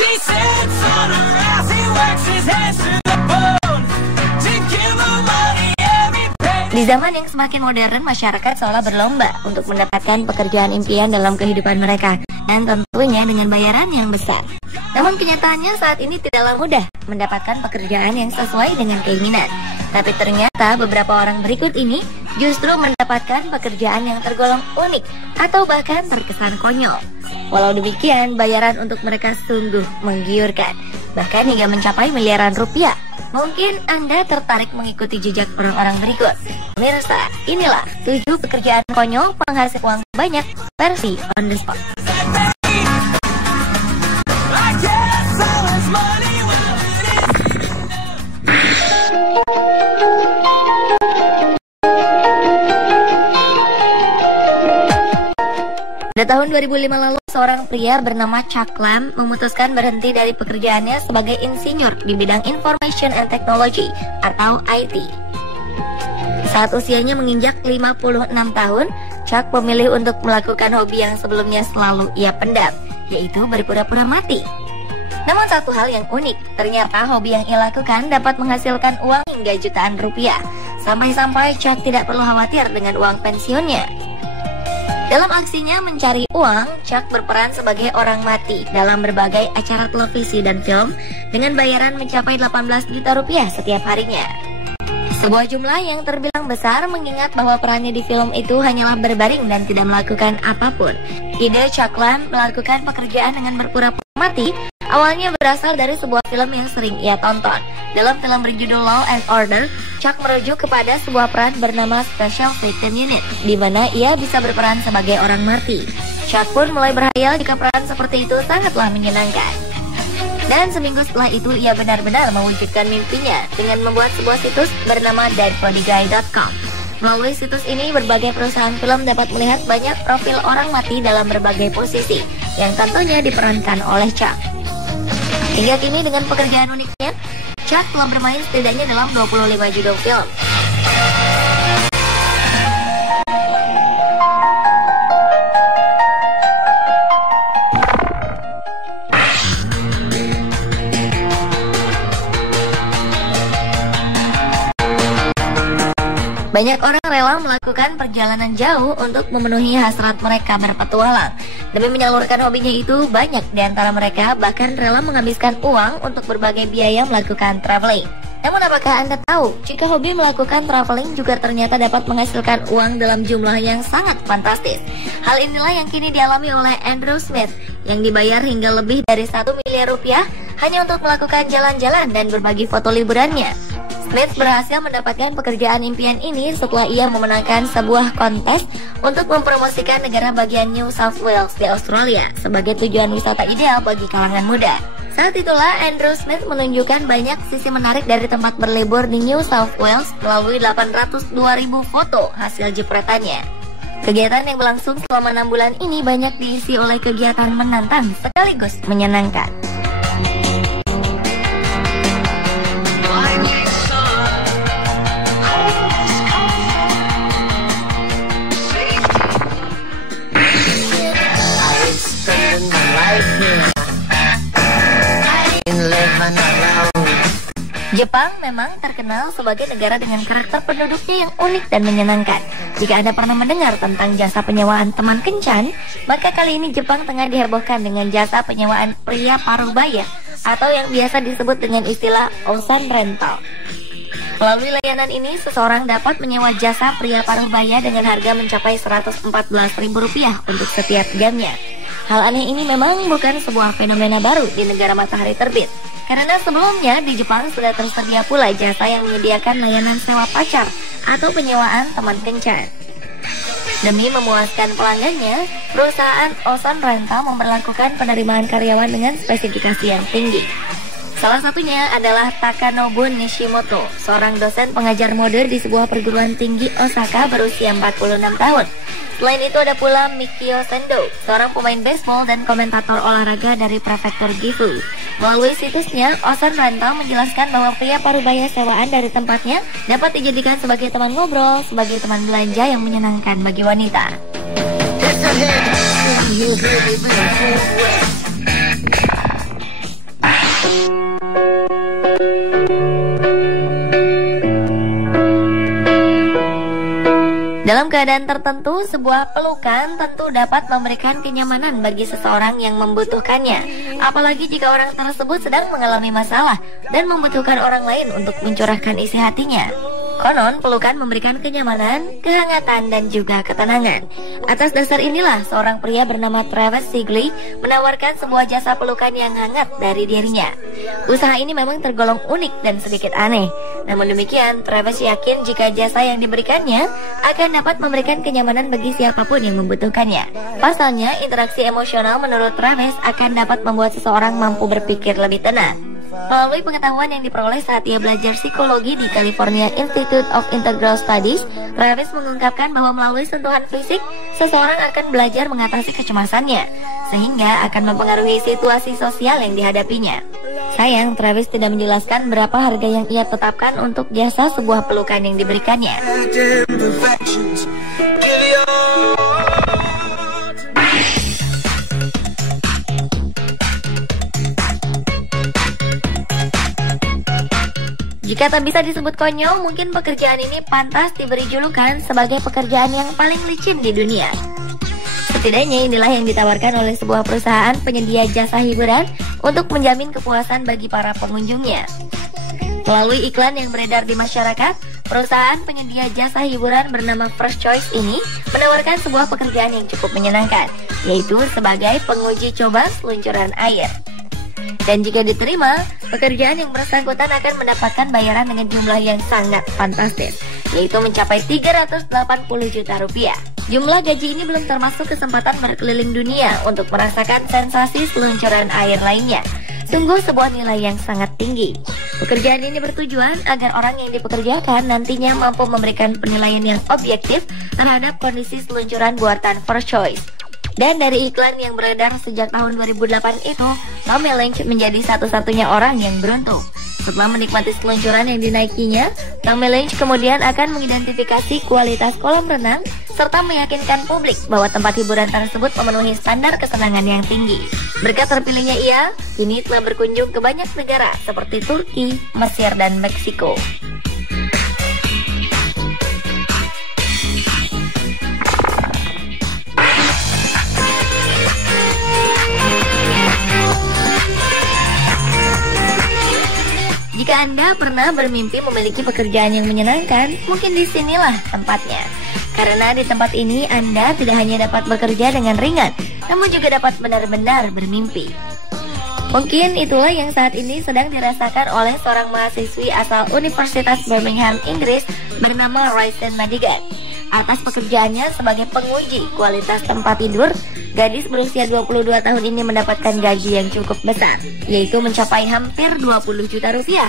She sits on her ass, he works his hands to the bone to give her money every penny. Di zaman yang semakin modern, masyarakat seolah berlomba untuk mendapatkan pekerjaan impian dalam kehidupan mereka, dan tentunya dengan bayaran yang besar. Namun kenyataannya saat ini tidaklah mudah mendapatkan pekerjaan yang sesuai dengan keinginan. Tapi ternyata beberapa orang berikut ini justru mendapatkan pekerjaan yang tergolong unik atau bahkan terkesan konyol. Walau demikian, bayaran untuk mereka sungguh menggiurkan, bahkan hingga mencapai miliaran rupiah. Mungkin Anda tertarik mengikuti jejak orang-orang berikut. Pemirsa, inilah 7 pekerjaan konyol penghasil uang banyak versi on the spot. Pada tahun 2005 lalu, seorang pria bernama Chuck Lamb memutuskan berhenti dari pekerjaannya sebagai insinyur di bidang Information and Technology atau IT. Saat usianya menginjak 56 tahun, Chuck memilih untuk melakukan hobi yang sebelumnya selalu ia pendam, yaitu berpura-pura mati. Namun satu hal yang unik, ternyata hobi yang ia lakukan dapat menghasilkan uang hingga jutaan rupiah. Sampai-sampai Chuck tidak perlu khawatir dengan uang pensiunnya. Dalam aksinya mencari uang, Chuck berperan sebagai orang mati dalam berbagai acara televisi dan film dengan bayaran mencapai 18 juta rupiah setiap harinya. Sebuah jumlah yang terbilang besar mengingat bahwa perannya di film itu hanyalah berbaring dan tidak melakukan apapun. Ide Chuck Lamb melakukan pekerjaan dengan berpura-pura mati awalnya berasal dari sebuah film yang sering ia tonton. Dalam film berjudul Law and Order, Chuck merujuk kepada sebuah peran bernama Special Victim Unit, di mana ia bisa berperan sebagai orang mati. Chuck pun mulai berhayal jika peran seperti itu sangatlah menyenangkan. Dan seminggu setelah itu ia benar-benar mewujudkan mimpinya dengan membuat sebuah situs bernama deadbodyguy.com. Melalui situs ini, berbagai perusahaan film dapat melihat banyak profil orang mati dalam berbagai posisi, yang tentunya diperankan oleh Chuck. Hingga kini dengan pekerjaan uniknya, Chuck telah bermain setidaknya dalam 25 judul film. Banyak orang rela melakukan perjalanan jauh untuk memenuhi hasrat mereka berpetualang. Demi menyalurkan hobinya itu, banyak di antara mereka bahkan rela menghabiskan uang untuk berbagai biaya melakukan traveling. Namun apakah Anda tahu, jika hobi melakukan traveling juga ternyata dapat menghasilkan uang dalam jumlah yang sangat fantastis? Hal inilah yang kini dialami oleh Andrew Smith, yang dibayar hingga lebih dari 1 miliar rupiah hanya untuk melakukan jalan-jalan dan berbagi foto liburannya. Smith berhasil mendapatkan pekerjaan impian ini setelah ia memenangkan sebuah kontes untuk mempromosikan negara bagian New South Wales di Australia sebagai tujuan wisata ideal bagi kalangan muda. Saat itulah Andrew Smith menunjukkan banyak sisi menarik dari tempat berlibur di New South Wales melalui 802.000 foto hasil jepretannya. Kegiatan yang berlangsung selama 6 bulan ini banyak diisi oleh kegiatan menantang sekaligus menyenangkan. Jepang memang terkenal sebagai negara dengan karakter penduduknya yang unik dan menyenangkan. Jika Anda pernah mendengar tentang jasa penyewaan teman kencan, maka kali ini Jepang tengah dihebohkan dengan jasa penyewaan pria paruh baya atau yang biasa disebut dengan istilah Osan Rental. Melalui layanan ini, seseorang dapat menyewa jasa pria paruh baya dengan harga mencapai Rp114.000 untuk setiap jamnya. Hal aneh ini memang bukan sebuah fenomena baru di negara matahari terbit. Karena sebelumnya di Jepang sudah tersedia pula jasa yang menyediakan layanan sewa pacar atau penyewaan teman kencan. Demi memuaskan pelanggannya, perusahaan Osan Rental memperlakukan penerimaan karyawan dengan spesifikasi yang tinggi. Salah satunya adalah Takanobu Nishimoto, seorang dosen pengajar mode di sebuah perguruan tinggi Osaka berusia 46 tahun. Selain itu ada pula Mikio Sendo, seorang pemain baseball dan komentator olahraga dari prefektur Gifu. Melalui situsnya, Osan Rental menjelaskan bahwa pria parubaya sewaan dari tempatnya dapat dijadikan sebagai teman ngobrol, sebagai teman belanja yang menyenangkan bagi wanita. Dalam keadaan tertentu, sebuah pelukan tentu dapat memberikan kenyamanan bagi seseorang yang membutuhkannya. Apalagi jika orang tersebut sedang mengalami masalah dan membutuhkan orang lain untuk mencurahkan isi hatinya. Konon, pelukan memberikan kenyamanan, kehangatan, dan juga ketenangan. Atas dasar inilah, seorang pria bernama Travis Sigley menawarkan sebuah jasa pelukan yang hangat dari dirinya. Usaha ini memang tergolong unik dan sedikit aneh. Namun demikian, Travis yakin jika jasa yang diberikannya akan dapat memberikan kenyamanan bagi siapapun yang membutuhkannya. Pasalnya, interaksi emosional menurut Travis akan dapat membuat seseorang mampu berpikir lebih tenang. Melalui pengetahuan yang diperoleh saat ia belajar psikologi di California Institute of Integral Studies, Travis mengungkapkan bahwa melalui sentuhan fisik, seseorang akan belajar mengatasi kecemasannya, sehingga akan mempengaruhi situasi sosial yang dihadapinya. Sayang, Travis tidak menjelaskan berapa harga yang ia tetapkan untuk jasa sebuah pelukan yang diberikannya. Jika tak bisa disebut konyol, mungkin pekerjaan ini pantas diberi julukan sebagai pekerjaan yang paling licin di dunia. Setidaknya inilah yang ditawarkan oleh sebuah perusahaan penyedia jasa hiburan untuk menjamin kepuasan bagi para pengunjungnya. Melalui iklan yang beredar di masyarakat, perusahaan penyedia jasa hiburan bernama First Choice ini menawarkan sebuah pekerjaan yang cukup menyenangkan, yaitu sebagai penguji coba seluncuran air. Dan jika diterima, pekerjaan yang bersangkutan akan mendapatkan bayaran dengan jumlah yang sangat fantastis, yaitu mencapai 380 juta rupiah. Jumlah gaji ini belum termasuk kesempatan berkeliling dunia untuk merasakan sensasi seluncuran air lainnya. Sungguh sebuah nilai yang sangat tinggi. Pekerjaan ini bertujuan agar orang yang dipekerjakan nantinya mampu memberikan penilaian yang objektif terhadap kondisi seluncuran buatan First Choice. Dan dari iklan yang beredar sejak tahun 2008 itu, Tommy Lynch menjadi satu-satunya orang yang beruntung. Setelah menikmati seluncuran yang dinaikinya, Tommy Lynch kemudian akan mengidentifikasi kualitas kolam renang serta meyakinkan publik bahwa tempat hiburan tersebut memenuhi standar kesenangan yang tinggi. Berkat terpilihnya ia, kini telah berkunjung ke banyak negara seperti Turki, Mesir, dan Meksiko. Jika Anda pernah bermimpi memiliki pekerjaan yang menyenangkan, mungkin disinilah tempatnya. Karena di tempat ini Anda tidak hanya dapat bekerja dengan ringan, namun juga dapat benar-benar bermimpi. Mungkin itulah yang saat ini sedang dirasakan oleh seorang mahasiswi asal Universitas Birmingham, Inggris bernama Raisin Madigan. Atas pekerjaannya sebagai penguji kualitas tempat tidur, gadis berusia 22 tahun ini mendapatkan gaji yang cukup besar, yaitu mencapai hampir 20 juta rupiah.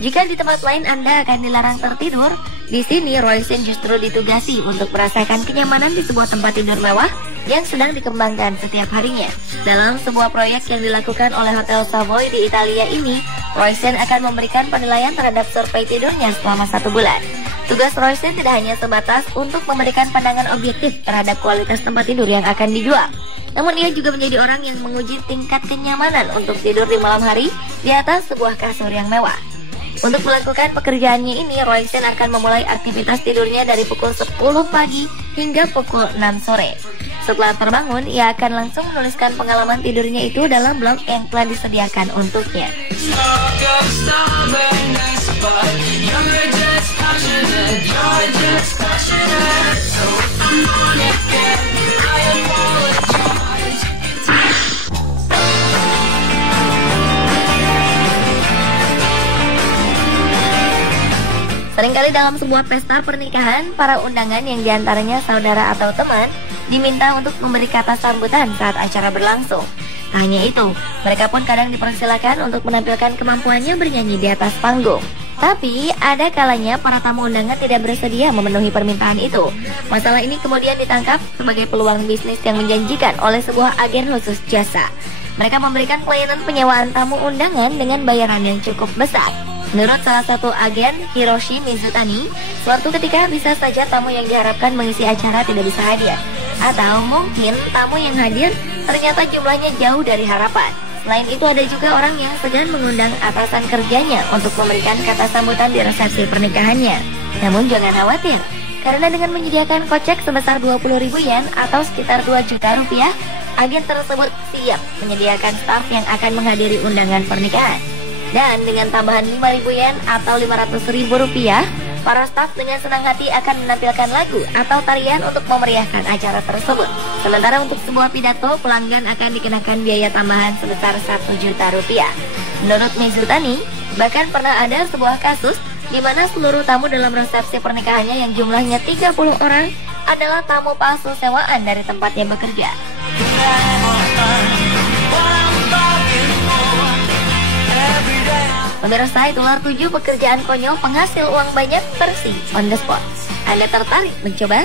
Jika di tempat lain Anda akan dilarang tertidur, di sini Raisin justru ditugasi untuk merasakan kenyamanan di sebuah tempat tidur mewah yang sedang dikembangkan setiap harinya. Dalam sebuah proyek yang dilakukan oleh Hotel Savoy di Italia ini, Raisin akan memberikan penilaian terhadap survei tidurnya selama 1 bulan. Tugas Raisin tidak hanya sebatas untuk memberikan pandangan objektif terhadap kualitas tempat tidur yang akan dijual, namun ia juga menjadi orang yang menguji tingkat kenyamanan untuk tidur di malam hari di atas sebuah kasur yang mewah. Untuk melakukan pekerjaannya ini, Raisin akan memulai aktivitas tidurnya dari pukul 10 pagi hingga pukul 6 sore. Setelah terbangun, ia akan langsung menuliskan pengalaman tidurnya itu dalam blog yang telah disediakan untuknya. Seringkali dalam sebuah pesta pernikahan, para undangan yang diantaranya saudara atau teman diminta untuk memberi kata sambutan saat acara berlangsung. Tak hanya itu, mereka pun kadang dipersilakan untuk menampilkan kemampuannya bernyanyi di atas panggung. Tapi ada kalanya para tamu undangan tidak bersedia memenuhi permintaan itu. Masalah ini kemudian ditangkap sebagai peluang bisnis yang menjanjikan oleh sebuah agen khusus jasa. Mereka memberikan pelayanan penyewaan tamu undangan dengan bayaran yang cukup besar. Menurut salah satu agen, Hiroshi Mizutani, suatu ketika bisa saja tamu yang diharapkan mengisi acara tidak bisa hadir. Atau mungkin tamu yang hadir ternyata jumlahnya jauh dari harapan. Selain itu ada juga orang yang segan mengundang atasan kerjanya untuk memberikan kata sambutan di resepsi pernikahannya. Namun jangan khawatir, Karena dengan menyediakan kocek sebesar 20.000 yen atau sekitar 2 juta rupiah, agen tersebut siap menyediakan staf yang akan menghadiri undangan pernikahan. Dan dengan tambahan 5.000 yen atau 500.000 rupiah, para staf dengan senang hati akan menampilkan lagu atau tarian untuk memeriahkan acara tersebut. Sementara untuk sebuah pidato, pelanggan akan dikenakan biaya tambahan sebesar 1 juta rupiah. Menurut Mizutani, bahkan pernah ada sebuah kasus di mana seluruh tamu dalam resepsi pernikahannya yang jumlahnya 30 orang adalah tamu palsu sewaan dari tempatnya bekerja. Pemirsa, itulah 7 pekerjaan konyol penghasil uang banyak versi on the spot. Anda tertarik mencoba?